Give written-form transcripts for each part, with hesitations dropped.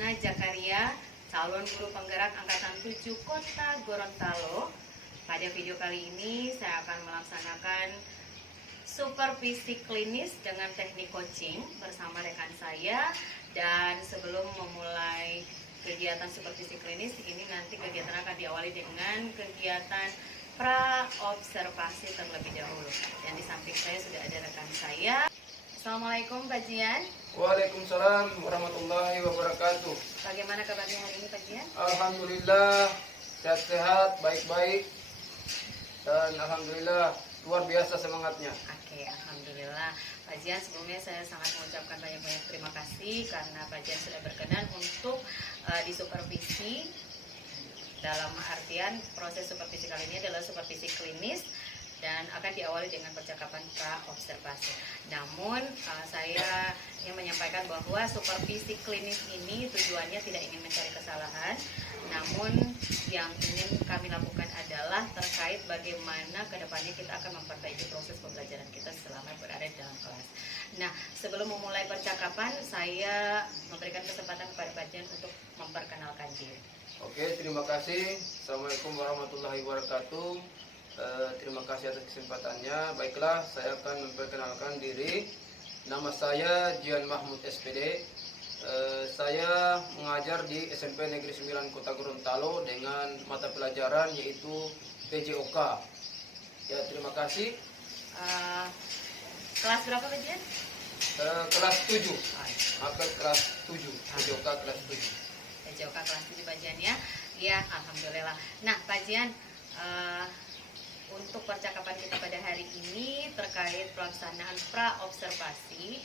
Krisna Jakaria, calon guru penggerak Angkatan 7 Kota Gorontalo. Pada video kali ini saya akan melaksanakan supervisi klinis dengan teknik coaching bersama rekan saya. Dan sebelum memulai kegiatan supervisi klinis ini, nanti kegiatan akan diawali dengan kegiatan pra-observasi terlebih dahulu. Dan di samping saya sudah ada rekan saya. Assalamualaikum Pak Jian. Waalaikumsalam warahmatullahi wabarakatuh. Bagaimana kabarnya hari ini Pak Jian? Alhamdulillah sehat-sehat, baik-baik, dan alhamdulillah luar biasa semangatnya. Oke, alhamdulillah. Pak Jian, sebelumnya saya sangat mengucapkan banyak-banyak terima kasih karena Pak Jian sudah berkenan untuk disupervisi. Dalam artian proses supervisi kali ini adalah supervisi klinis dan akan diawali dengan percakapan pra-observasi. Namun saya ingin menyampaikan bahwa supervisi klinis ini tujuannya tidak ingin mencari kesalahan, namun yang ingin kami lakukan adalah terkait bagaimana kedepannya kita akan memperbaiki proses pembelajaran kita selama berada di dalam kelas. Nah, sebelum memulai percakapan, saya memberikan kesempatan kepada Pak Jian untuk memperkenalkan diri. Oke, terima kasih. Assalamualaikum warahmatullahi wabarakatuh. Terima kasih atas kesempatannya. Baiklah, saya akan memperkenalkan diri. Nama saya Jian Mahmud SPD. Saya mengajar di SMP Negeri 9 Kota Gorontalo dengan mata pelajaran yaitu PJOK. Ya, terima kasih. Kelas berapa Pak Jian? Kelas 7. Maka kelas 7. PJOK kelas 7. PJOK kelas 7 Pak Jian ya. Ya, alhamdulillah. Nah, Pak Jian, untuk percakapan kita pada hari ini terkait pelaksanaan pra-observasi,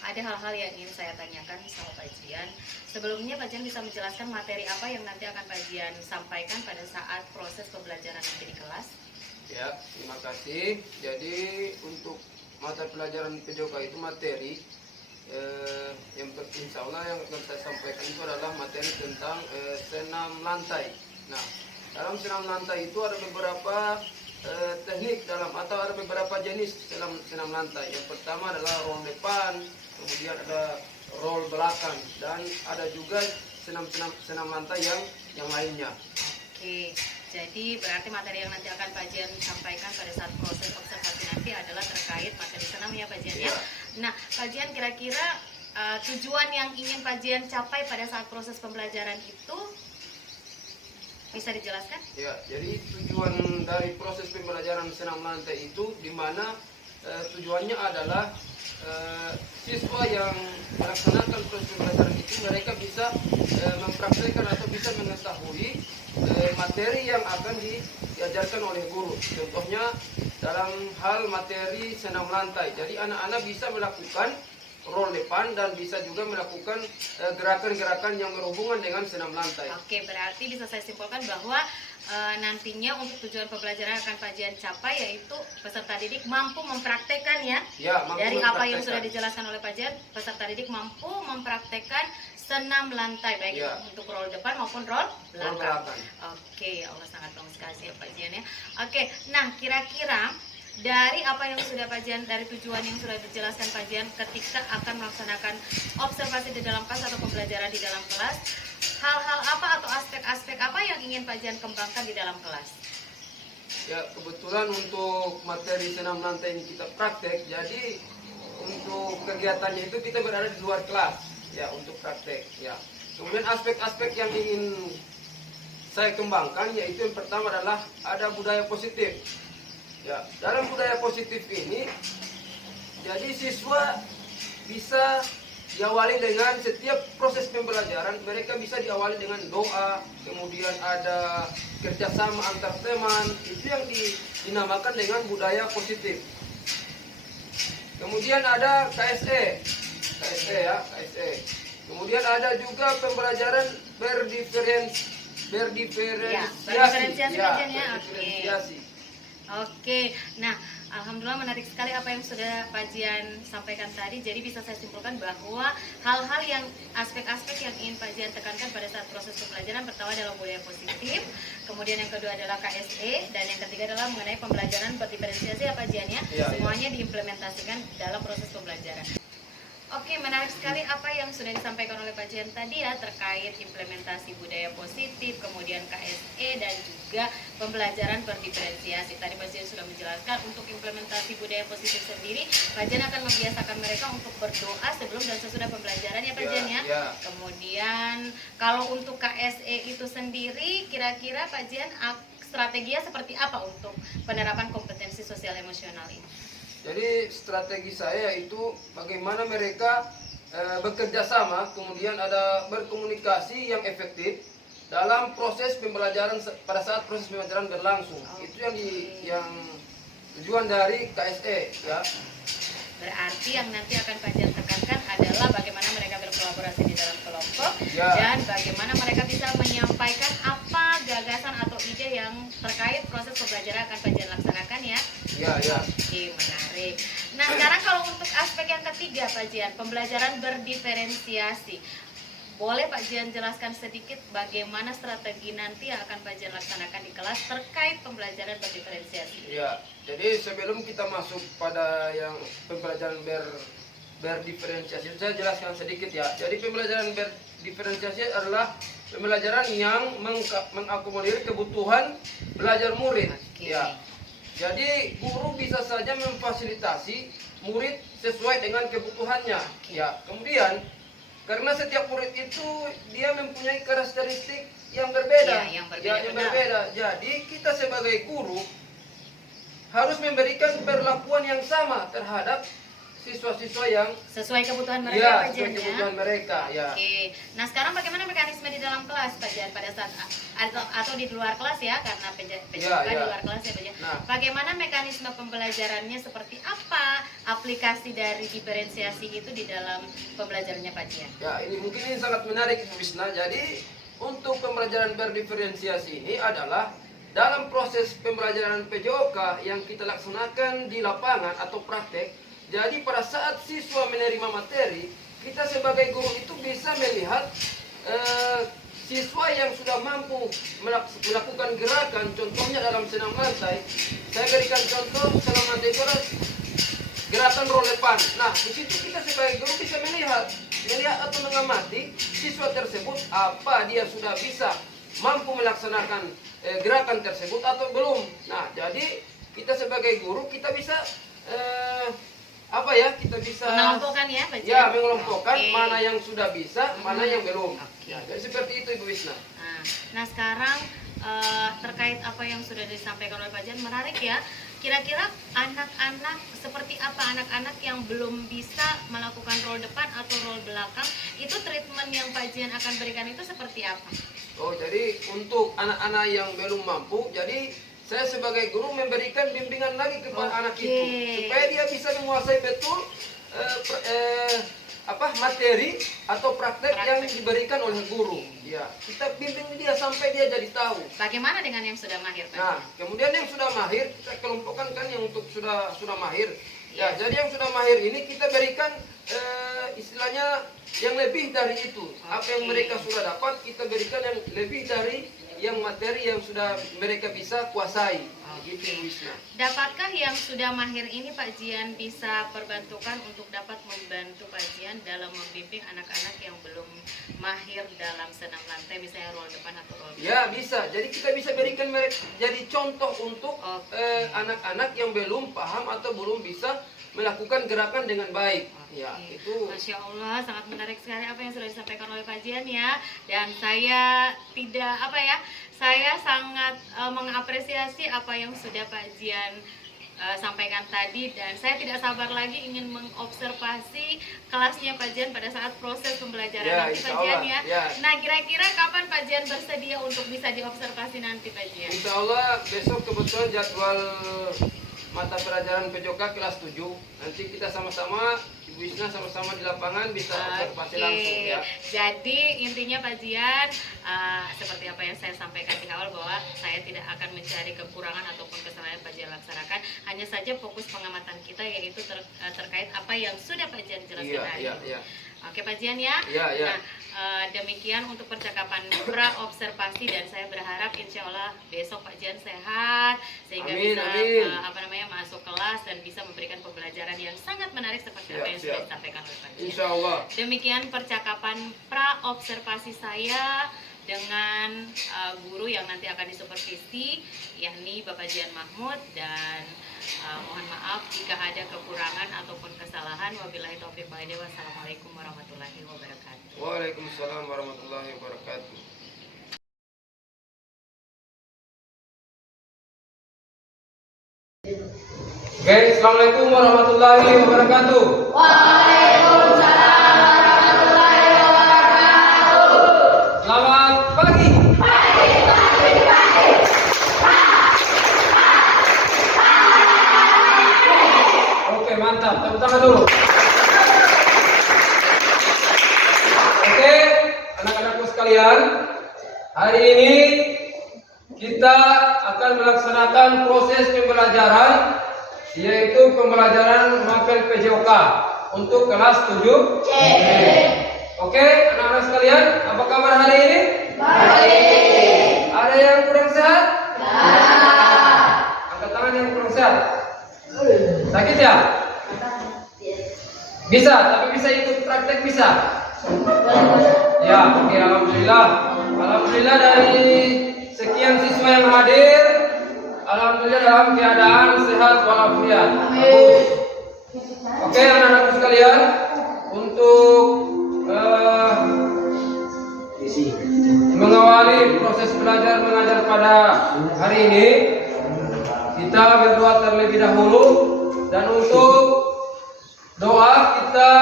ada hal-hal yang ingin saya tanyakan sama Pak Jian. Sebelumnya Pak Jian bisa menjelaskan materi apa yang nanti akan Pak Jian sampaikan pada saat proses pembelajaran nanti di kelas? Ya, terima kasih. Jadi untuk mata pelajaran PJOK itu materi yang insya Allah yang akan saya sampaikan itu adalah materi tentang senam lantai. Nah, dalam senam lantai itu ada beberapa teknik atau ada beberapa jenis senam lantai. Yang pertama adalah roll depan, kemudian ada roll belakang, dan ada juga senam lantai yang lainnya. Oke, jadi berarti materi yang nanti akan Pak Jian sampaikan pada saat proses observasi nanti adalah terkait materi senam ya Pak Jian ya. Nah, Pak Jian, kira-kira tujuan yang ingin Pak Jian capai pada saat proses pembelajaran itu bisa dijelaskan? Ya, jadi tujuan dari proses pembelajaran senam lantai itu di mana tujuannya adalah siswa yang melaksanakan proses pembelajaran itu mereka bisa mempraktikkan atau bisa mengetahui materi yang akan diajarkan oleh guru. Contohnya dalam hal materi senam lantai. Jadi anak-anak bisa melakukan roll depan dan bisa juga melakukan gerakan-gerakan yang berhubungan dengan senam lantai. Oke, berarti bisa saya simpulkan bahwa nantinya untuk tujuan pembelajaran akan Pak Jian capai yaitu peserta didik mampu mempraktekkan ya, dari apa yang sudah dijelaskan oleh Pak Jian, peserta didik mampu mempraktekkan senam lantai baik untuk roll depan maupun roll belakang. Oke, Allah sangat bagus sekali ya Pak Jian ya. Oke, nah kira-kira dari apa yang sudah Pak Jian, dari tujuan yang sudah dijelaskan Pak Jian ketika akan melaksanakan observasi di dalam kelas atau pembelajaran di dalam kelas, hal-hal apa atau aspek-aspek apa yang ingin Pak Jian kembangkan di dalam kelas? Ya, kebetulan untuk materi senam lantai ini kita praktek, jadi untuk kegiatannya itu kita berada di luar kelas, ya, untuk praktek. Ya. Kemudian aspek-aspek yang ingin saya kembangkan yaitu yang pertama adalah ada budaya positif. Ya, dalam budaya positif ini, jadi siswa bisa diawali dengan setiap proses pembelajaran, mereka bisa diawali dengan doa, kemudian ada kerjasama antar teman, itu yang dinamakan dengan budaya positif. Kemudian ada KSE ya, KSE. Kemudian ada juga pembelajaran berdiferensiasi. Oke, nah alhamdulillah menarik sekali apa yang sudah Pak Jian sampaikan tadi. Jadi bisa saya simpulkan bahwa hal-hal yang aspek-aspek yang ingin Pak Jian tekankan pada saat proses pembelajaran, pertama adalah budaya positif, kemudian yang kedua adalah KSE, dan yang ketiga adalah mengenai pembelajaran berdiferensiasi ya Pak Jian ya. Semuanya diimplementasikan dalam proses pembelajaran. Oke, menarik sekali apa yang sudah disampaikan oleh Pak Jian tadi ya terkait implementasi budaya positif, kemudian KSE dan juga pembelajaran berdiferensiasi. Tadi Pak Jian sudah menjelaskan untuk implementasi budaya positif sendiri, Pak Jian akan membiasakan mereka untuk berdoa sebelum dan sesudah pembelajaran ya Pak Jian ya. Kemudian kalau untuk KSE itu sendiri, kira-kira Pak Jian strateginya seperti apa untuk penerapan kompetensi sosial emosional ini? Jadi strategi saya itu bagaimana mereka bekerja sama, kemudian ada berkomunikasi yang efektif dalam proses pembelajaran pada saat proses pembelajaran berlangsung. Itu yang tujuan dari KSE ya. Berarti yang nanti akan Pak Jian tekankan adalah bagaimana mereka berkolaborasi di dalam kelompok dan bagaimana mereka bisa menyampaikan apa gagasan atau ide yang terkait proses pembelajaran akan Pak Jian laksanakan ya. Oke, menarik. Nah, sekarang kalau untuk aspek yang ketiga Pak Jian, pembelajaran berdiferensiasi. Boleh Pak Jian jelaskan sedikit bagaimana strategi nanti yang akan Pak Jian laksanakan di kelas terkait pembelajaran berdiferensiasi? Ya, jadi sebelum kita masuk pada yang pembelajaran berdiferensiasi, saya jelaskan sedikit ya. Jadi pembelajaran berdiferensiasi adalah pembelajaran yang mengakomodir kebutuhan belajar murid. Ya. Jadi guru bisa saja memfasilitasi murid sesuai dengan kebutuhannya. Ya, kemudian karena setiap murid itu dia mempunyai karakteristik yang berbeda. Yang berbeda. Jadi kita sebagai guru harus memberikan perlakuan yang sama terhadap siswa-siswa yang sesuai kebutuhan mereka Pak Jian sesuai kebutuhan mereka ya. Oke. Nah, sekarang bagaimana mekanisme di dalam kelas Pak Jian pada saat atau di luar kelas ya, karena penjaga di luar kelas ya Pak Jian. Nah, bagaimana mekanisme pembelajarannya, seperti apa aplikasi dari diferensiasi itu di dalam pembelajarannya Pak Jian? Ya, ini mungkin ini sangat menarik Ibu Wisna. Jadi untuk pembelajaran berdiferensiasi ini adalah dalam proses pembelajaran PJOK yang kita laksanakan di lapangan atau praktek. Jadi pada saat siswa menerima materi, kita sebagai guru itu bisa melihat siswa yang sudah mampu melakukan gerakan, contohnya dalam senam lantai. Saya berikan contoh senam lantai itu adalah gerakan rolepan. Nah, di situ kita sebagai guru bisa melihat atau mengamati siswa tersebut apa dia sudah bisa mampu melaksanakan gerakan tersebut atau belum. Nah, jadi kita sebagai guru kita bisa kita bisa mengelompokkan ya Pak Jian? Ya, mengelompokkan mana yang sudah bisa, mana yang belum. Ya, jadi seperti itu Ibu Wisna. Nah, sekarang terkait apa yang sudah disampaikan oleh Pak Jian, menarik ya. Kira-kira anak-anak seperti apa, anak-anak yang belum bisa melakukan role depan atau role belakang, itu treatment yang Pak Jian akan berikan itu seperti apa? Oh, jadi untuk anak-anak yang belum mampu, jadi saya sebagai guru memberikan bimbingan lagi kepada anak itu supaya dia bisa menguasai betul materi atau praktek yang diberikan oleh guru. Ya, kita bimbing dia sampai dia jadi tahu. Bagaimana dengan yang sudah mahir? Nah, kemudian yang sudah mahir kita kelompokkan kan yang untuk sudah mahir. Ya, jadi yang sudah mahir ini kita berikan istilahnya yang lebih dari itu. Apa yang mereka sudah dapat kita berikan yang lebih dari yang materi yang sudah mereka bisa kuasai. Gitu, Wisna. Dapatkah yang sudah mahir ini Pak Jian bisa perbantukan untuk dapat membantu Pak Jian dalam membimbing anak-anak yang belum mahir dalam senam lantai, misalnya role depan atau role belakang? Ya, bisa. Jadi kita bisa berikan mereka jadi contoh untuk anak-anak yang belum paham atau belum bisa melakukan gerakan dengan baik. Ya, itu. Masya Allah, sangat menarik sekali apa yang sudah disampaikan oleh Pak Jian ya. Dan saya saya sangat mengapresiasi apa yang sudah Pak Jian sampaikan tadi, dan saya tidak sabar lagi ingin mengobservasi kelasnya Pak Jian pada saat proses pembelajaran nanti Pak Jian ya. Nah, kira-kira kapan Pak Jian bersedia untuk bisa diobservasi nanti Pak Jian? Insya Allah besok kebetulan jadwal mata pelajaran PJOK kelas 7. Nanti kita sama-sama Ibu Wisna sama-sama di lapangan bisa observasi langsung ya. Jadi intinya Pak Jian, seperti apa yang saya sampaikan di awal, bahwa saya tidak akan mencari kekurangan ataupun kesalahan Pak Jian laksanakan. Hanya saja fokus pengamatan kita yaitu terkait apa yang sudah Pak Jian jelaskan hari ini. Oke Pak Jian ya. Ya, ya. Nah, demikian untuk percakapan pra-observasi dan saya berharap insya Allah besok Pak Jian sehat sehingga Amin, bisa amin. masuk kelas dan bisa memberikan pembelajaran yang sangat menarik seperti Siap, apa yang siap. sudah disampaikan oleh Pak Jian. Insya Allah. Demikian percakapan pra-observasi saya dengan guru yang nanti akan disupervisi, yakni Bapak Jian Mahmud, dan mohon maaf jika ada kekurangan ataupun kesalahan. Wabillahi taufiq wal hidayah. Wassalamualaikum warahmatullahi wabarakatuh. Waalaikumsalam warahmatullahi wabarakatuh. Oke, assalamualaikum warahmatullahi wabarakatuh. Selamat pagi. Oke, mantap. Tepuk tangan dulu. Oke, anak-anakku sekalian, hari ini kita akan melaksanakan proses pembelajaran, yaitu pembelajaran mapel PJOK untuk kelas 7 C. Oke, anak-anak sekalian, apa kabar hari ini? Baik. Ada yang kurang sehat? Angkat tangan yang kurang sehat. Sakit ya? Bisa, tapi bisa ikut praktek bisa? Ya, oke, alhamdulillah. Alhamdulillah dari sekian siswa yang hadir, alhamdulillah dalam keadaan sehat walafiat. Bagus. Oke, anak-anakku sekalian, untuk mengawali proses belajar mengajar pada hari ini, kita berdoa terlebih dahulu, dan untuk doa kita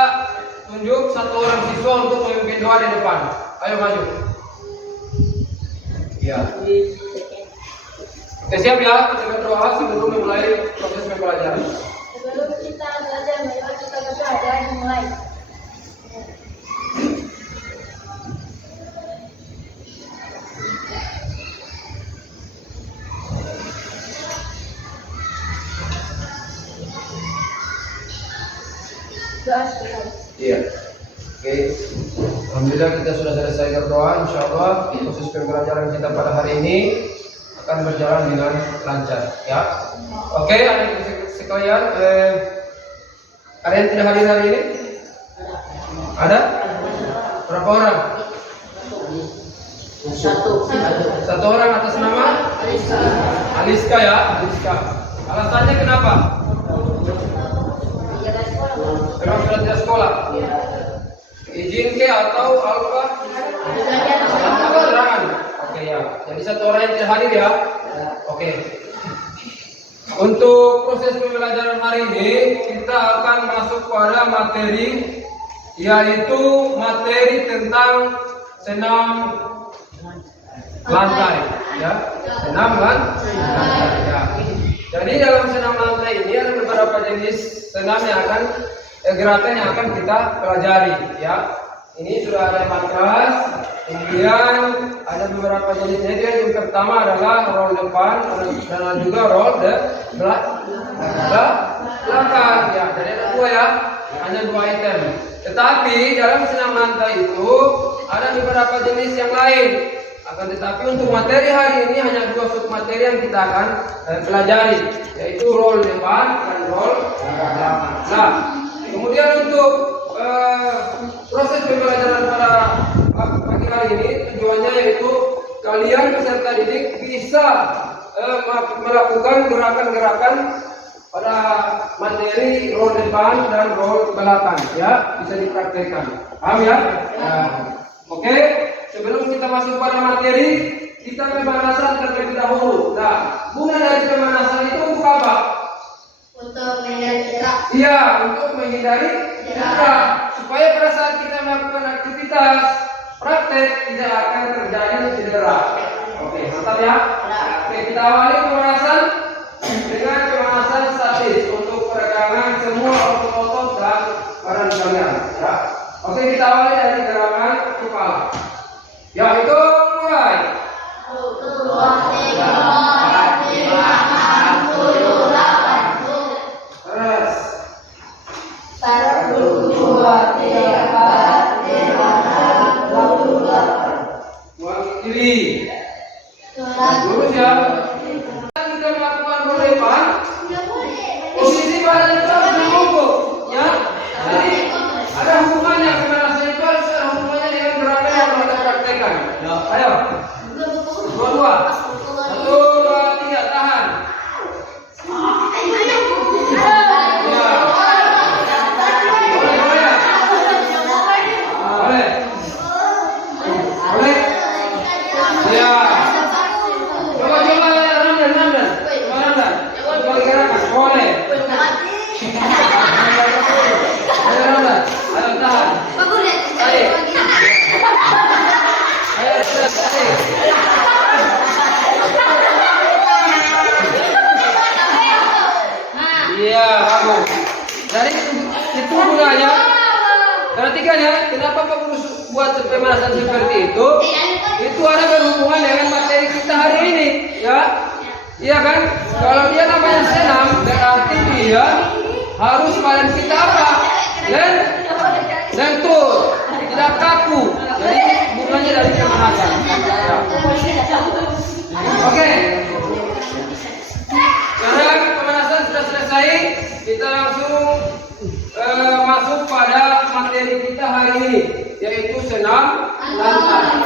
tunjuk satu orang siswa untuk memimpin doa di depan. Ayo maju. Ya. Oke, siap ya, kita berdoa sebelum memulai proses pembelajaran. Sebelum kita belajar, marilah kita berdoa dan dimulai. Doa sekali. Iya. Oke. Alhamdulillah kita sudah selesai berdoa. Insya Allah proses pembelajaran kita pada hari ini akan berjalan dengan lancar. Ya. Oke, adik sekalian, ada yang tidak hadir hari ini? Ada? Berapa orang? Satu orang atas nama? Aliska ya, Aliska. Alasannya kenapa? Memang sudah tidak sekolah. Izin ke atau apa? Keterangan. Oke ya. Jadi satu orang yang tidak hadir ya. Oke. Untuk proses pembelajaran hari ini kita akan masuk pada materi, yaitu materi tentang senam lantai. Ya, senam lantai. Ya. Jadi dalam senam lantai ini ada beberapa jenis senam yang akan gerakan yang akan kita pelajari. Ya, ini sudah ada matras. Kemudian ada beberapa jenisnya. Yang pertama adalah roll depan dan juga roll belakang. Ya, jadi ada dua ya, hanya dua item. Tetapi dalam senam lantai itu ada beberapa jenis yang lain. Akan tetapi untuk materi hari ini hanya dua sub materi yang kita akan pelajari, yaitu roll depan dan roll belakang. Nah, kemudian untuk proses pembelajaran pada pagi hari ini tujuannya yaitu kalian peserta didik bisa melakukan gerakan-gerakan pada materi roll depan dan roll belakang, ya, bisa dipraktekkan. Paham ya? Oke, sebelum kita masuk pada materi, kita pemanasan terlebih dahulu. Nah, guna dari pemanasan itu untuk apa? Untuk menghindari cedera. Iya, untuk menghindari cedera, supaya pada saat kita melakukan aktivitas praktek tidak akan terjadi cedera. Oke, mantap ya. Oke, kita awali pemanasan dengan pemanasan statis untuk peregangan semua otot-otot dan badan kalian. Ya. Oke, kita awali dari gerakan kepala. Ya, itu mulai. Satu, dua, tiga, empat. kiri. Lurus ya. Kita melakukan roll depan. Posisi badan kita harus membungkuk, ya. Jadi ada hubungannya pemanasan itu harus ada hubungannya dengan gerakan yang kita praktekkan. Ayo. Dua. 1, 2, 3, tahan. Iya, bagus. Jadi itu gunanya. Perhatikan ya, kenapa Pak Guru buat pemanasan seperti itu? Itu ada berhubungan dengan materi kita hari ini, ya. Iya kan? Kalau dia namanya senam, berarti dia harus badan kita apa? Lentur, tidak kaku. Jadi gunanya dari pemanasan. Ya. Oke. Sekarang pemanasan sudah selesai, kita langsung masuk pada materi kita hari ini, yaitu senam lantai.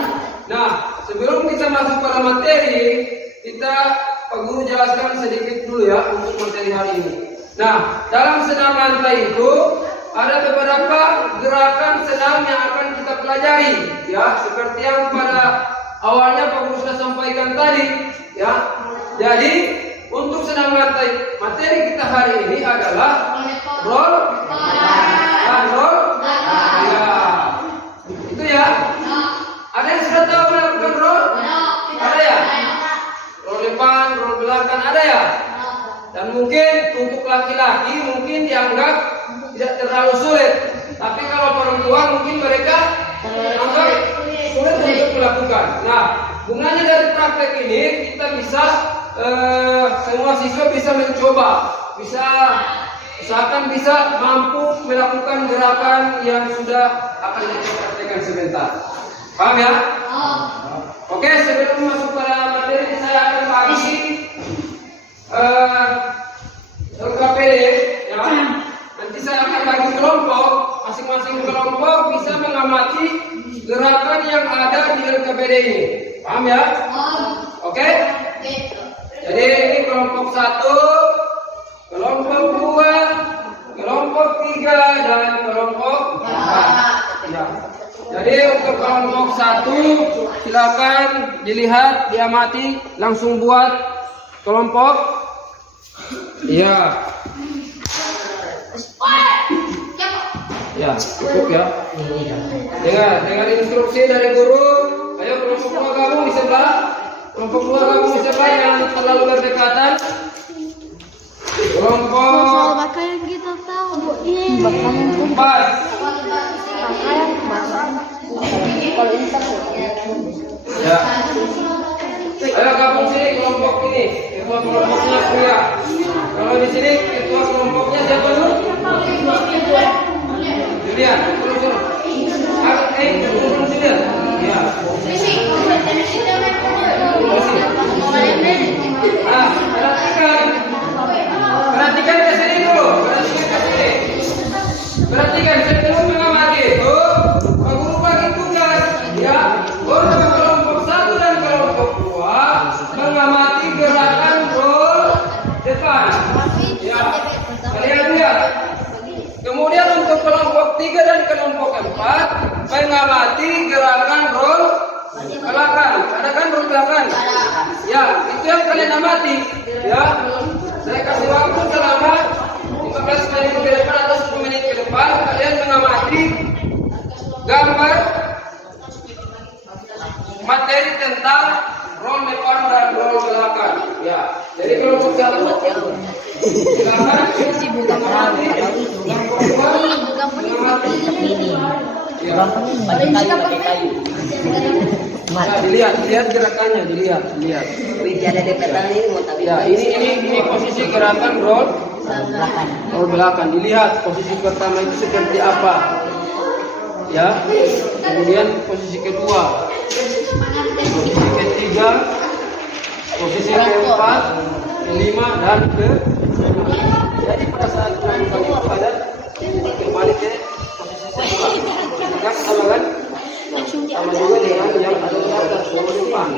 Nah, sebelum kita masuk pada materi, kita Pak Guru jelaskan sedikit dulu ya untuk materi hari ini. Nah, dalam senam lantai itu ada beberapa gerakan senam yang akan kita pelajari, ya, seperti yang pada awalnya Pak Guru sudah sampaikan tadi, ya. Jadi untuk senam lantai, materi kita hari ini adalah roll dan roll. Ya, itu ya. Ada yang sudah tahu melakukan roll? Ada ya? Roll depan, roll belakang ada ya? Dan mungkin untuk laki-laki mungkin dianggap tidak terlalu sulit. Tapi kalau perempuan mungkin mereka anggap sulit untuk melakukan. Nah, gunanya dari praktek ini kita bisa semua siswa bisa mencoba, usahakan bisa mampu melakukan gerakan yang sudah akan kita praktekkan sebentar. Paham ya? Oke, sebelum masuk pada materi saya akan bagi LKPD, ya. Nanti saya akan bagi kelompok, masing-masing kelompok bisa mengamati gerakan yang ada di LKPD ini. Paham ya? Oke? Jadi ini kelompok 1, kelompok 2, kelompok 3 dan kelompok 4. Ya. Jadi untuk kelompok 1 silakan dilihat, diamati, langsung buat kelompok. Iya. Ya, cukup ya. Dengan instruksi dari guru, ayo kelompok 2 gabung di sebelah. Kelompok 2 gabung di sebelah yang terlalu berdekatan. Kelompok yang kita tahu Bu. 4. Kalau ini Ya. Ayo gabung sini kelompok ini. Ketua kelompoknya pria. Kalau di sini ketua kelompoknya siapa dulu? Julian, turun. Turun Julian. Ya. Perhatikan ke sini dulu. Perhatikan sebelum mengamati itu, Pak Guru bagi tugas, ya. Untuk kelompok 1 dan kelompok 2 mengamati gerakan roll depan. Ya. Kalian lihat. Kemudian untuk kelompok 3 dan kelompok 4 mengamati gerakan roll belakang. Ada kan roll belakang? Ya, itu yang kalian amati. Ya. Saya kasih waktu selama 15 menit ke depan atau 10 menit ke depan, kalian mengamati gambar materi tentang roll depan dan roll belakang. Ya, jadi kelompok 1 silakan mengamati, Ya, dilihat gerakannya, dilihat. Ya, ini posisi gerakan roll belakang. Dilihat posisi pertama itu seperti apa. Ya, kemudian posisi kedua. posisi keempat, kelima, dan ke. Jadi pada saat kembali itu ada kembali ke posisi semula. Ingat sama kan? Sama juga dengan yang ada di atas depan.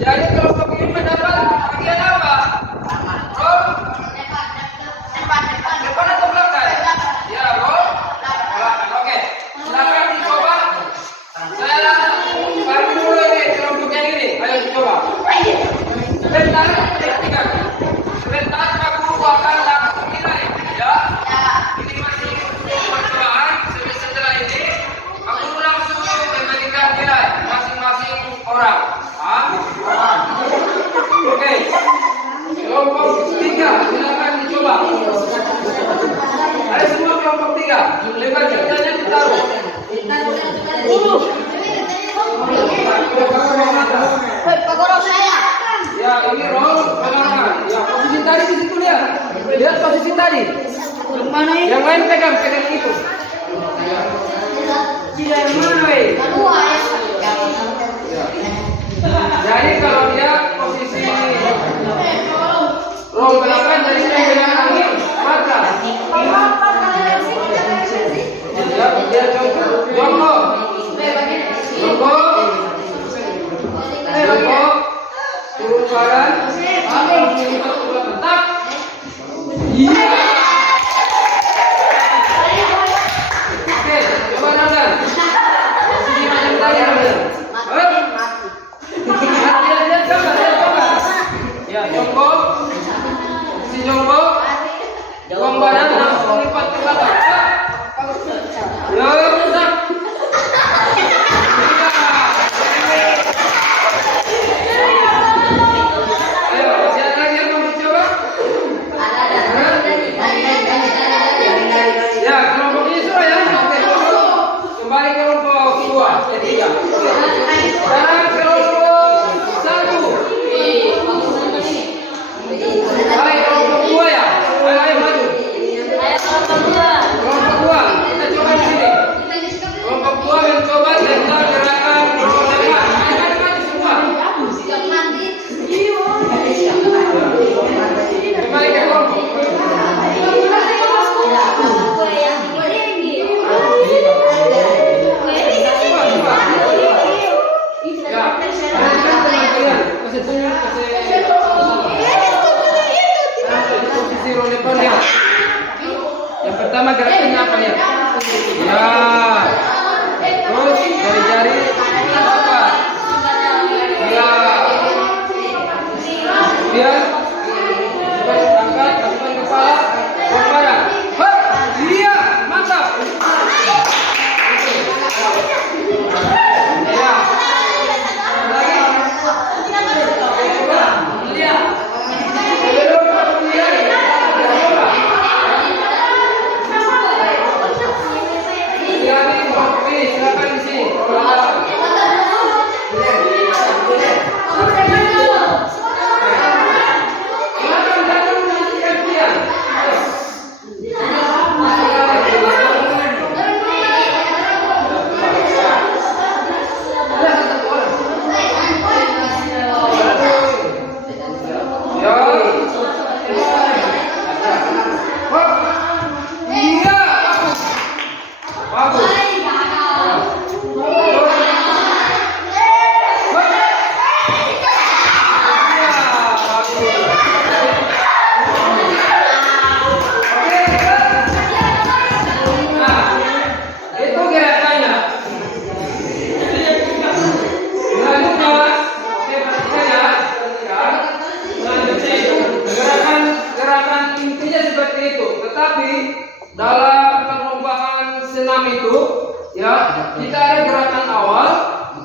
Jadi kelompok ini mendapat bagian apa? Roll depan atau belakang? Ya, roll belakang. Oke, silakan dicoba. Saya bagi dulu ini kelompok yang ini. Ayo dicoba. Sebentar, perhatikan. Sebentar, Pak Guru akan langsung nilai. Ya. Ini masih percobaan. Setelah ini, Pak Guru langsung memberikan nilai masing-masing orang. Oke, kelompok 3 silakan dicoba. Ada semua kelompok 3. Lebar kerjanya ditaruh. Ya, ini roll pegangan. Ya, posisi tadi di situ lihat. Lihat posisi tadi. Yang lain pegang itu. Yang mana, weh? Jadi kalau dia posisi roll belakang jadi pegangan angin mata. Dia jongkok, turun badan, tak. Iya. Oke, coba Nathan. Posisi macam tadi Nathan. Ya, jongkok, si jongkok, buang badan langsung lipat ke belakang. Ya, sudah. Ayo, masih ada lagi yang mau dicoba? Ya, kelompok ini sudah ya. Oke, kembali ke kelompok 2, ketiga. Sekarang kelompok 1. Hai kelompok 2 ya. Ayo maju. Kelompok 2, kita coba di sini. Kelompok 2 mencoba tentang gerakan perkotaan. Ayo maju semua. Kembali ke kelompok. Ya, kasih tunjuk, posisi roll depan ya. Yang pertama gerakannya apa ya? Ya. Terus dari jari apa? Ya. Kemudian coba angkat, masukkan kepala, kepala. Hop, iya, mantap. Ya. Silakan di sini. kita ada gerakan awal,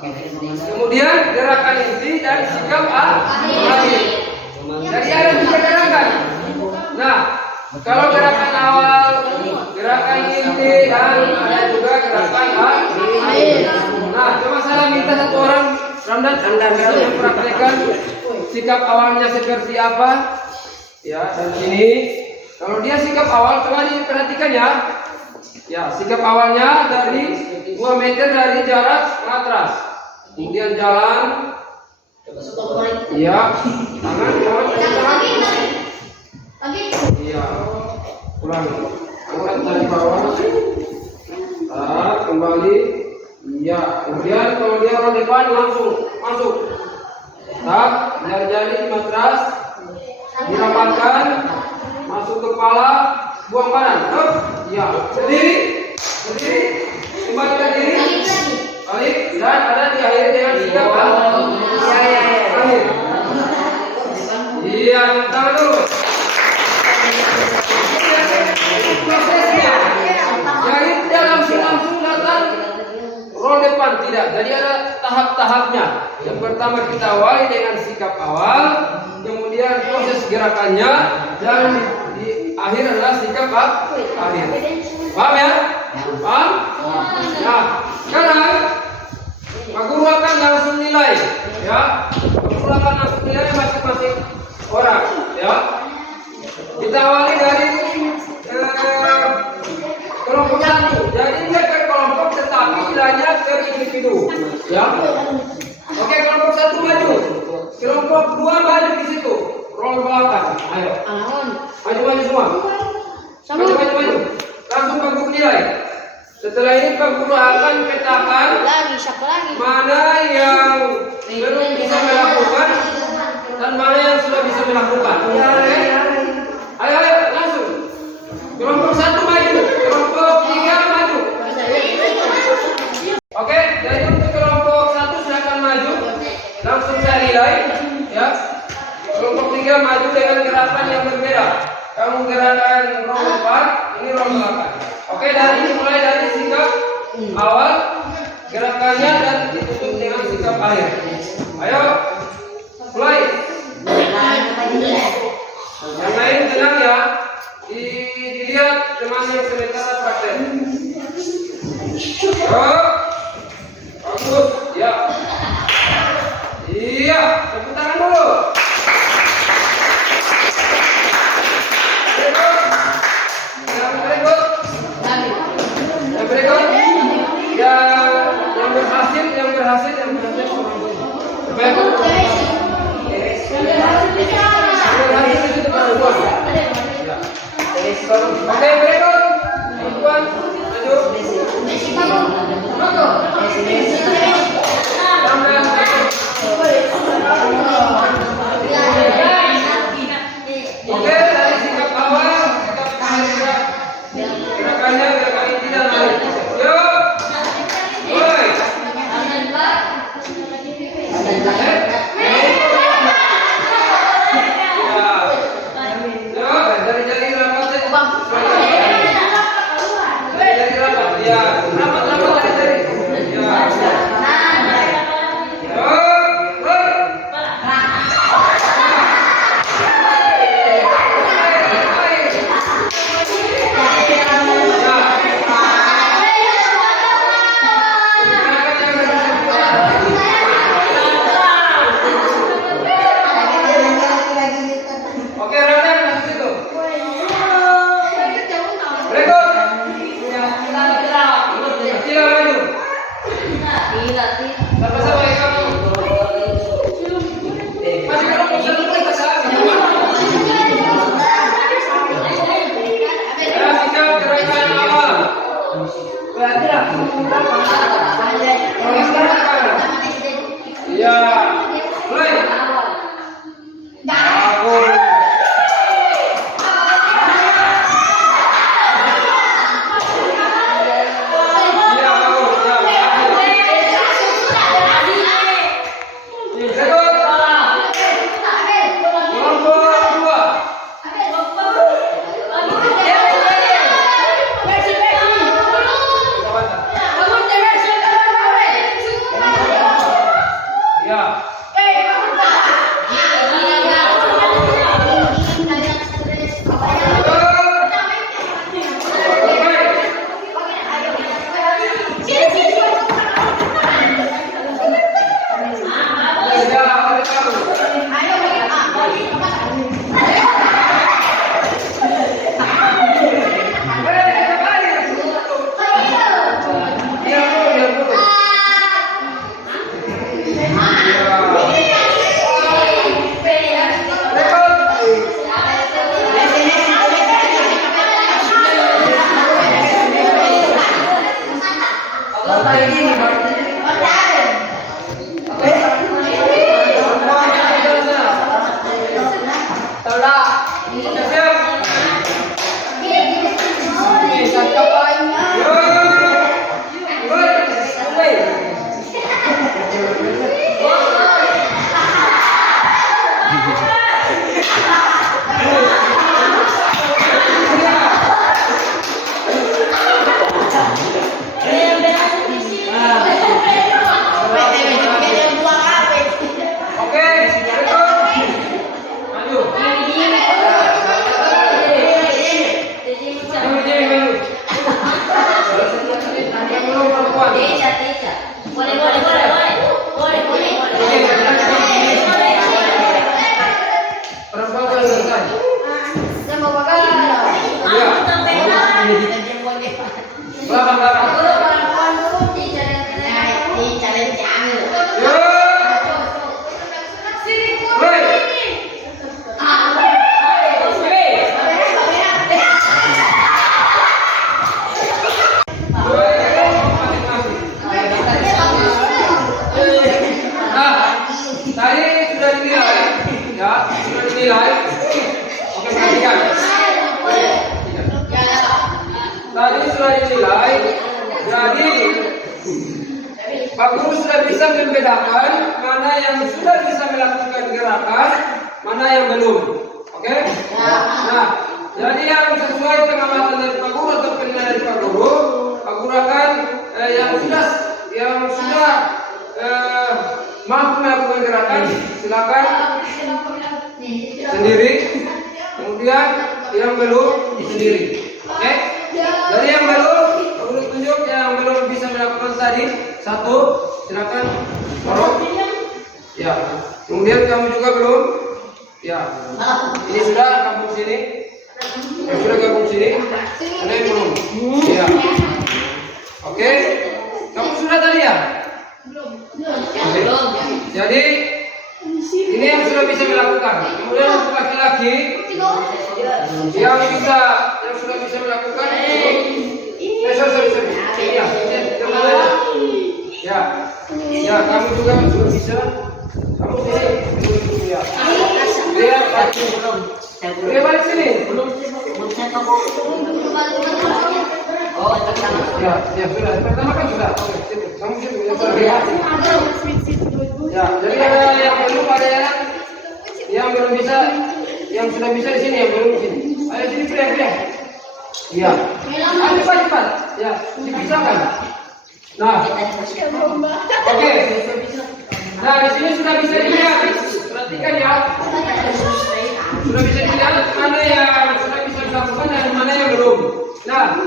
kemudian gerakan inti dan sikap akhir. Jadi ada 3 gerakan. Nah, kalau gerakan awal, gerakan inti dan ada juga gerakan akhir. Nah, coba saya minta satu orang Ramdan bisa mempraktekkan sikap awalnya seperti apa? Ya, dan ini kalau dia sikap awal coba diperhatikan ya. Ya, sikap awalnya dari 2 meter dari jarak matras. Kemudian jalan. Iya, tangan. Iya, ulangi. Angkat dari bawah. Kembali. Iya, kemudian kalau dia orang depan langsung masuk. Jari-jari di matras, dirapatkan, masuk kepala, buang badan. Iya, berdiri, kembali ke diri, balik, dan ada di akhir dengan sikap akhir. Iya, tangan dulu. Prosesnya, jadi tidak langsung datang roll depan, tidak. Jadi ada tahap-tahapnya. Yang pertama kita awali dengan sikap awal, kemudian proses gerakannya, dan di akhir adalah sikap akhir. Paham ya? Paham? Nah, sekarang Pak Guru akan langsung nilai, ya. Pak Guru akan langsung nilai masing-masing orang, ya. Kita awali dari kelompok 1. Jadi dia ke kelompok tetapi nilainya ke individu, ya. Oke, kelompok 1 maju. Kelompok 2 maju di situ. Roll belakang. Ayo. Maju semua. Maju. Langsung Pak Guru nilai. Setelah ini Pak Guru akan petakan mana yang belum bisa melakukan dan mana yang sudah bisa melakukan. Ayo, langsung. Kelompok 1 maju, kelompok 3 maju. Oke, jadi untuk kelompok 1 silakan maju. Langsung saya nilai, ya. Kelompok 3 maju dengan gerakan yang berbeda. Kamu gerakan roll depan, ini roll belakang. Oke, mulai dari sikap awal gerakannya dan ditutup dengan sikap akhir. Ayo, mulai. Yang lain tenang ya. Dilihat teman yang sementara praktek. Bagus, ya. Iya, tepuk tangan dulu. Yang berikut. Yang berhasil. Oke, berikut. Perempuan, maju. Oke, dari sikap awal, sikap akhir. Gerakannya gerakan inti dan akhir. Yuk. Mulai. Dari rapat. Ya, rapat dari. Ya. Oke, Raden masuk situ. Berikut. Kecil maju. Sama-sama ya kamu. Masih kelompok 1 kita sama. Ya, sikap gerakan awal. Ya, mulai. Bagus. Ya, bagus. Ya, Perempuan sudah selesai. Ya. Belakang. Tadi sudah dinilai, jadi Pak Guru sudah bisa membedakan mana yang sudah bisa melakukan gerakan, mana yang belum. Oke? Nah, jadi yang sesuai pengamatan dari Pak Guru atau penilaian dari Pak Guru akan yang sudah mampu melakukan gerakan, silakan sendiri. Kemudian yang belum sendiri. Oke? Dari yang belum, Pak Guru tunjuk yang belum bisa melakukan tadi. Satu, silakan taruh. Ya. Kemudian kamu juga belum. Ya. Ini sudah gabung sini. Yang sudah gabung sini. Ada yang belum? Ya. Oke. Kamu sudah tadi ya? Belum. Jadi ini yang sudah bisa melakukan. Kemudian untuk laki-laki yang sudah bisa melakukan. Ya, kamu juga sudah bisa. Kamu sini. Ya. Dia balik sini. Ya sudah. Pertama kan sudah. Kamu sini. Ya, jadi ada yang belum, ada yang belum bisa, yang sudah bisa di sini, yang belum di sini. Ayo sini pilih. Iya. Ayo cepat. Ya, dipisahkan. Nah, oke. Nah, di sini sudah bisa dilihat. Perhatikan ya. Sudah bisa dilihat mana yang sudah bisa dilakukan dan mana yang belum. Nah,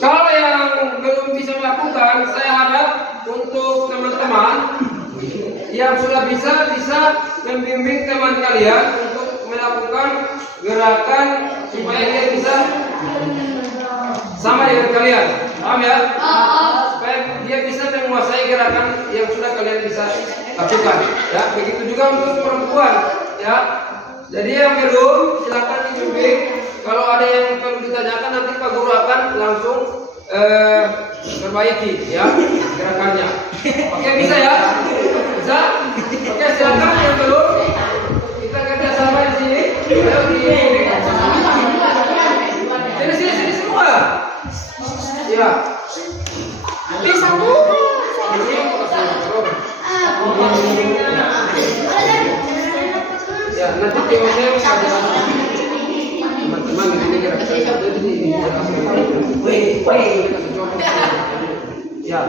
kalau yang belum bisa melakukan, saya harap untuk teman-teman yang sudah bisa membimbing teman kalian untuk melakukan gerakan supaya dia bisa sama dengan kalian. Paham ya? Supaya dia bisa menguasai gerakan yang sudah kalian bisa lakukan. Ya, begitu juga untuk perempuan. Ya, jadi yang belum silakan dibimbing. Kalau ada yang perlu ditanyakan nanti Pak Guru akan langsung perbaiki ya gerakannya. Oke, bisa ya? Bisa? Oke, silakan yang belum. Kita kerja sama di sini. Ayo sini semua. Ya. Bisa bu. Ya, nanti teorinya ada teman-teman ini gerakan ini. Ya,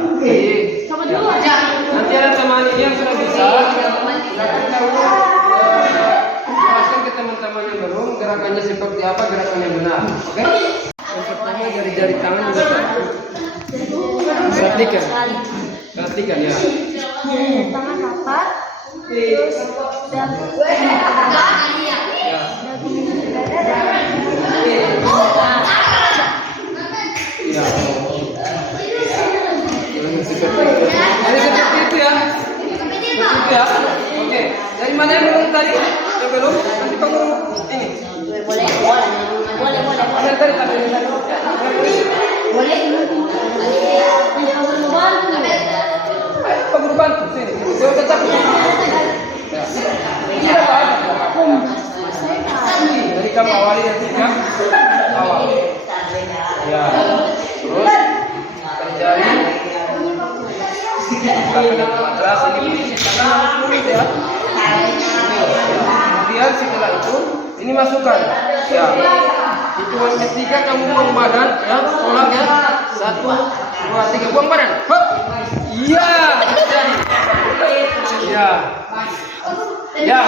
nanti ada teman ini yang sudah bisa. Silakan kamu jelaskan ke teman-teman yang belum gerakannya seperti apa, gerakan yang benar. Oke? Yang pertama jari-jari tangan juga. Perhatikan ya. Tangan rapat. Terus Jadi seperti itu ya. Oke. Dari mana yang belum tadi? Yang belum? Nanti Pak Guru ini. boleh. Ada tadi tapi Boleh. Pak Guru bantu sini. Dia tetap. Ya. Tidak apa-apa. Jadi kamu awali yang tidak awal. Ya. Terus terjadi. Keras ini ya. Kemudian setelah itu ini masukkan. Ya. Hitungan ketiga kamu buang badan ya, tolak ya. 1, 2, 3 buang badan. Hop. Iya. Ya. Ya.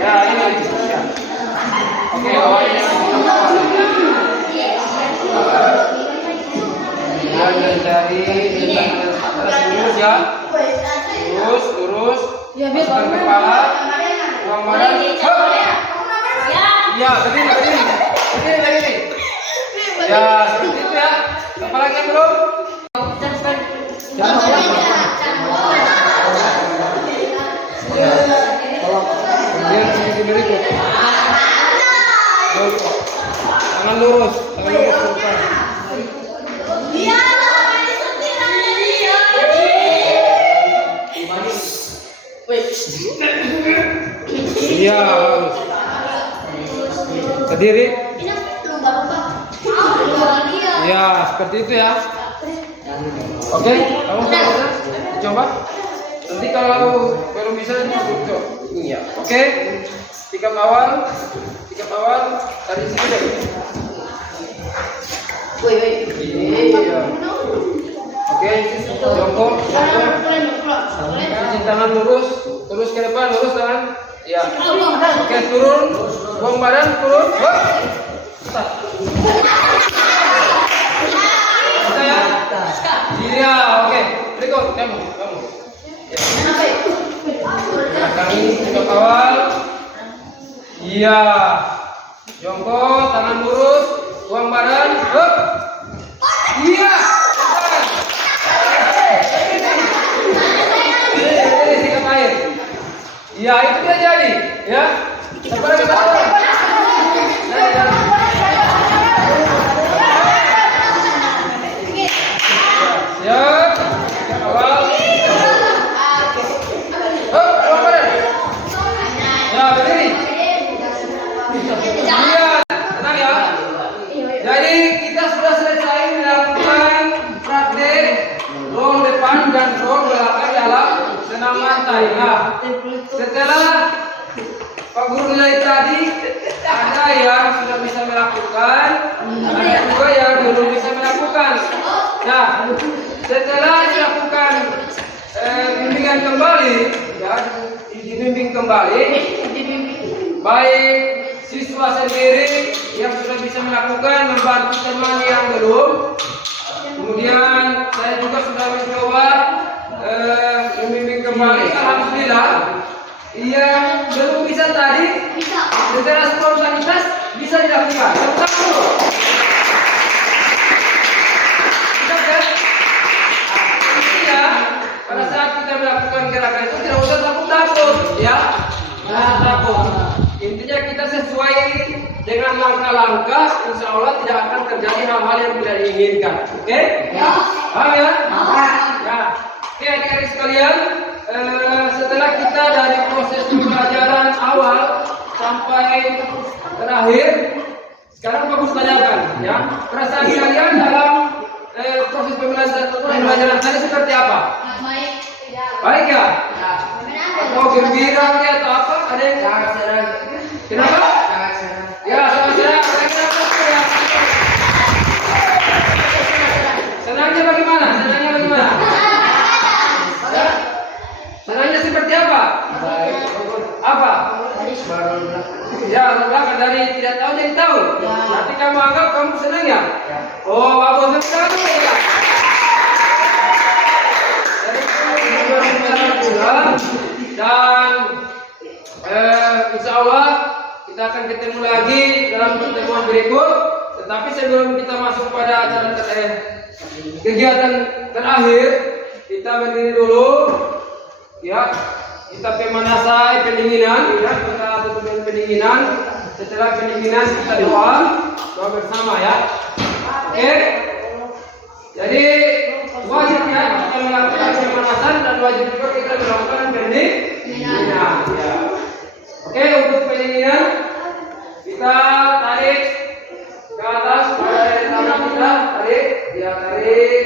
Ya, ini. Ya. Oke, awalnya berdiri, berdiri. Berdiri lagi nih. Ya, seperti itu ya. Apalagi yang belum? Ya. Kemudian seperti berikut. Tangan lurus, tangan lurus ke depan. Iya, bagus. Berdiri. Ya, seperti itu ya. Oke, kamu bisa coba. Nanti kalau belum bisa coba. Iya. Oke. Sikap awal dari sini deh. Iya. Oke, jongkok. Izin tangan lurus, terus ke depan, lurus tangan. Ya. Oke, turun, buang badan, turun. Stop. Bisa ya? Iya, oke. Berikut kamu. Ya. Kaki sikap awal. Iya. Jongkok, tangan lurus, buang badan. Hup. Iya. Ini sikap air. Iya, itu dia jadi, ya. Sabar kita. Siap. Awal. Hup, buang badan. Ya, berdiri. Iya, tenang ya. Jadi kita sudah selesai melakukan praktek roll depan dan roll belakang dalam senam lantai. Nah, setelah Pak Guru nilai tadi, ada yang sudah bisa melakukan, ada juga yang belum bisa melakukan. Nah, setelah dilakukan bimbingan kembali, ya, dibimbing kembali, baik siswa sendiri yang sudah bisa melakukan membantu teman yang belum. Kemudian saya juga sudah mencoba membimbing kembali. Alhamdulillah, yang belum bisa tadi secara spontanitas bisa dilakukan. Tepuk dulu. Bisa kan? Intinya pada saat kita melakukan gerakan itu tidak usah takut, ya. Jangan takut. Intinya kita sesuai dengan langkah-langkah, insya Allah tidak akan terjadi hal-hal yang tidak diinginkan. Oke? Ya. Paham ya? Ya. Oke, adik-adik sekalian, setelah kita dari proses pembelajaran awal sampai terakhir, sekarang fokus tanyakan, ya. Perasaan kalian dalam proses pembelajaran tadi seperti apa? Baik ya? Atau gembira atau apa? Ada yang kenapa? Ya, sangat senang. Senangnya bagaimana? Ya? Senangnya seperti apa? Apa? Ya, belakang dari tidak tahu jadi tahu. Nanti kamu anggap kamu senang ya? Oh, bagus sekali ya. Jadi dan insya Allah kita akan ketemu lagi dalam pertemuan berikut. Tetapi sebelum kita masuk pada acara kegiatan terakhir, kita berdiri dulu, ya. Kita pemanasan, pendinginan, ya. Kita tutup dengan pendinginan. Setelah pendinginan kita doa bersama, ya. Oke. Jadi wajib ya kita melakukan pemanasan dan wajib juga kita melakukan pendinginan. Ya. Oke, untuk pendinginan kita tarik ke atas pada tangan kita, tarik, ya tarik,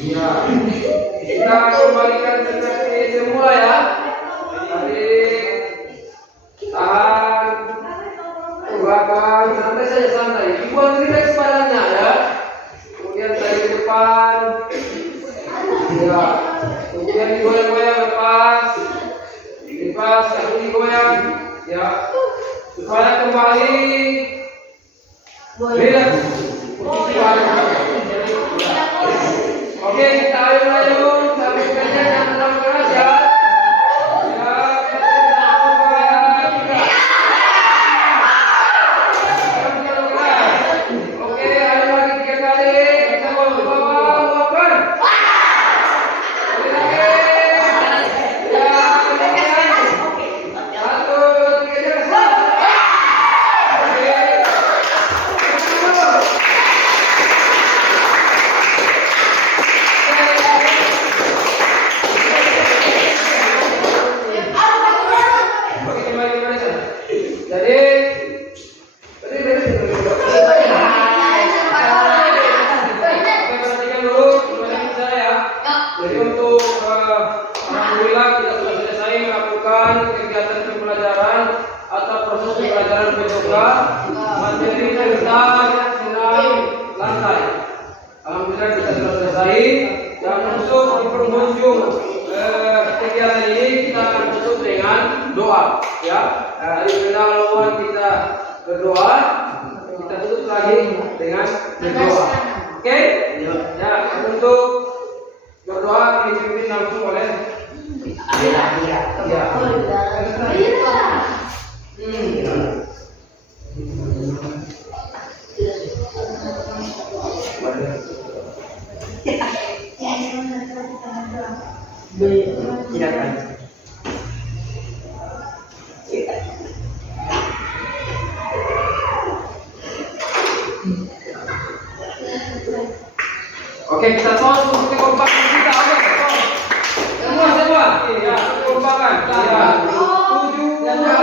ya. Kita kembalikan seperti semula ya, tarik, tahan, belakang, santai saja santai, dibuat rileks badannya ya. Kemudian tarik ke depan, ya. Kemudian digoyang-goyang lepas. Lepas kaki digoyang, ya, supaya kembali rileks. Oke, kita ayun-ayun sampai pendek dan tenang saja. Ya, kita berdoa, kita tutup lagi dengan berdoa. Oke? Ya, untuk berdoa dipimpin langsung oleh ya. Oke, kita tos untuk kekompakan kita. Oke, tos. Semua. Iya, kekompakan. Iya. 7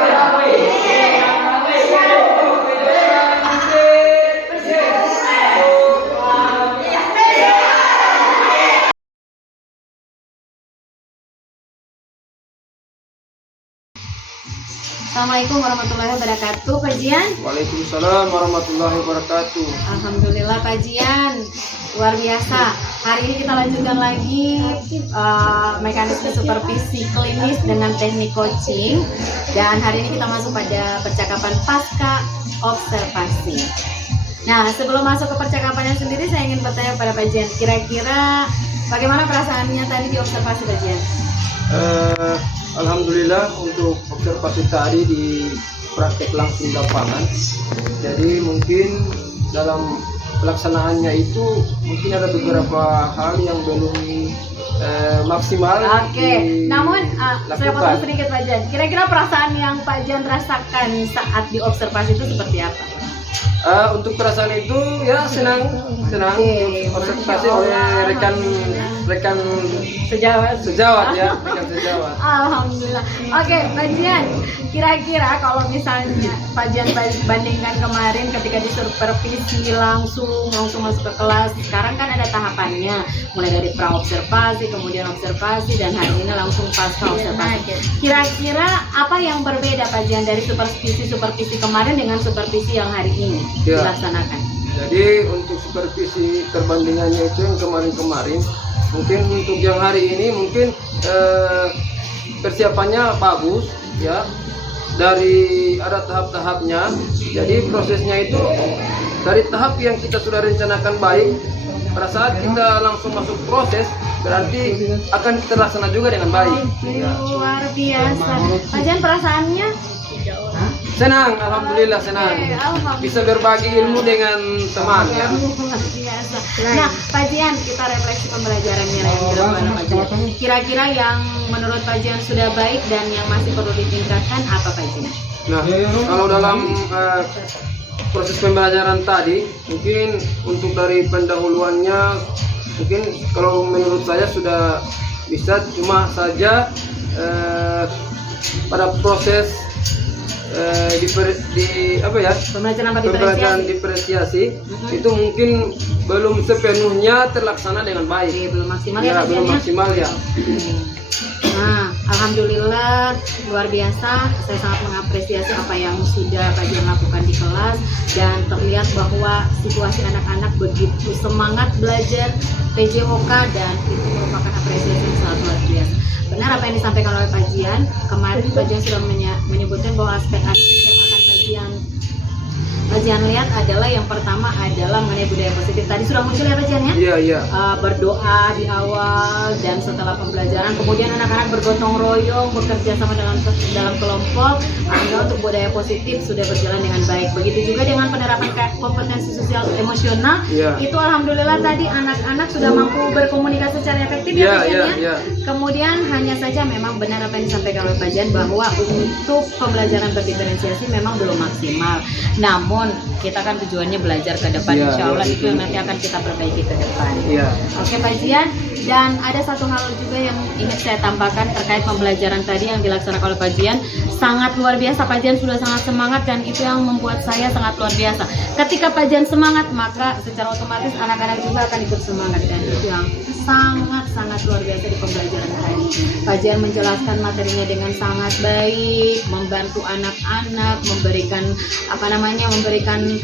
Assalamualaikum warahmatullahi wabarakatuh, Pak Jian. Waalaikumsalam warahmatullahi wabarakatuh. Alhamdulillah Pak Jian, luar biasa. Hari ini kita lanjutkan lagi mekanisme supervisi klinis dengan teknik coaching. Dan hari ini kita masuk pada percakapan pasca observasi. Nah, sebelum masuk ke percakapannya sendiri, saya ingin bertanya pada Pak Jian, kira-kira bagaimana perasaannya tadi di observasi, Pak Jian? Alhamdulillah untuk observasi tadi di praktek langsung lapangan. Jadi mungkin dalam pelaksanaannya itu mungkin ada beberapa hal yang belum maksimal. Oke, namun saya dilakukan. potong sedikit Pak Jan. Kira-kira perasaan yang Pak Jan rasakan saat diobservasi itu seperti apa? Untuk perasaan itu ya senang Oke, observasi Masya oleh Allah. rekan Sejawat. rekan sejawat. Alhamdulillah. Oke, Pak Jan, kira-kira kalau misalnya Pak Jan bandingkan kemarin ketika disupervisi langsung masuk ke kelas, sekarang kan ada tahapannya, mulai dari pra-observasi, kemudian observasi, dan hari ini langsung pasca observasi. Kira-kira apa yang berbeda Pak Jan dari supervisi kemarin dengan supervisi yang hari ini Ya. dilaksanakan? Jadi untuk supervisi perbandingannya itu yang kemarin-kemarin, mungkin untuk yang hari ini mungkin persiapannya bagus ya, dari ada tahap-tahapnya. Jadi prosesnya itu dari tahap yang kita sudah rencanakan baik, pada saat kita langsung masuk proses berarti akan terlaksana juga dengan baik ya. Luar biasa. Pak Jan, perasaannya? Senang, alhamdulillah senang. Oke, alhamdulillah. Bisa berbagi ilmu dengan teman ya. Luar biasa. Nah, Pak Jian, kita refleksi pembelajarannya yang dilakukan Pak Jian. Kira-kira yang menurut Pak Jian sudah baik dan yang masih perlu ditingkatkan apa Pak Jian? Nah, kalau dalam proses pembelajaran tadi, mungkin untuk dari pendahuluannya, mungkin kalau menurut saya sudah bisa, cuma saja pada proses pembelajaran diferensiasi itu mungkin belum sepenuhnya terlaksana dengan baik. Oke, belum maksimal ya Pak belum Jian, ya? maksimal ya. Nah, alhamdulillah luar biasa. Saya sangat mengapresiasi apa yang sudah Pak Jian lakukan di kelas, dan terlihat bahwa situasi anak-anak begitu semangat belajar PJOK, dan itu merupakan apresiasi yang sangat luar biasa. Benar apa yang disampaikan oleh Pak Jian. Kemarin Pak Jian sudah menyebutkan bahwa aspek-aspek yang akan Pak Jian lihat adalah yang pertama adalah mengenai budaya positif. Tadi sudah muncul ya Pak Jian ya? Iya. Berdoa di awal dan setelah pembelajaran, kemudian anak-anak bergotong royong, bekerja sama dalam kelompok, sehingga untuk budaya positif sudah berjalan dengan baik. Begitu juga dengan penerapan kompetensi sosial emosional. Iya. Itu alhamdulillah tadi anak-anak sudah mampu berkomunikasi secara efektif ya Pak Jian ya. Iya. Kemudian hanya saja memang benar apa yang disampaikan oleh Pak Jian bahwa untuk pembelajaran berdiferensiasi memang belum maksimal. Namun kita kan tujuannya belajar ke depan, Iya, insya Allah iya, itu yang nanti akan kita perbaiki ke depan. Iya. Oke Pak Jian, dan ada satu hal juga yang ingin saya tambahkan terkait pembelajaran tadi yang dilaksanakan oleh Pak Jian. Sangat luar biasa, Pak Jian sudah sangat semangat, dan itu yang membuat saya sangat luar biasa. Ketika Pak Jian semangat, maka secara otomatis anak-anak juga akan ikut semangat, dan itu yang sangat luar biasa di pembelajaran pelajaran tadi. Pak Jian menjelaskan materinya dengan sangat baik, membantu anak-anak, memberikan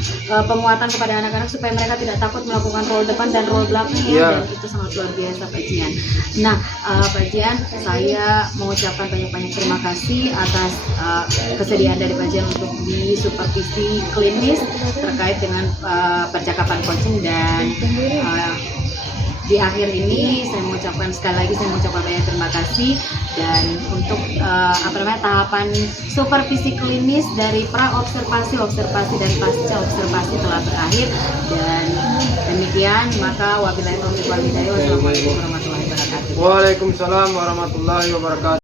penguatan kepada anak-anak supaya mereka tidak takut melakukan roll depan dan roll belakang ya. Dan itu sangat luar biasa Pak Jian. Nah, Pak Jian, saya mengucapkan banyak-banyak terima kasih atas kesediaan dari Pak Jian untuk di supervisi klinis terkait dengan percakapan coaching. Dan di akhir ini saya mengucapkan sekali lagi banyak terima kasih. Dan untuk tahapan supervisi klinis dari pra observasi dan pasca observasi telah berakhir. Dan demikian, maka wabillahi taufiq wal hidayah. Wassalamualaikum warahmatullahi wabarakatuh. Waalaikumsalam warahmatullahi wabarakatuh.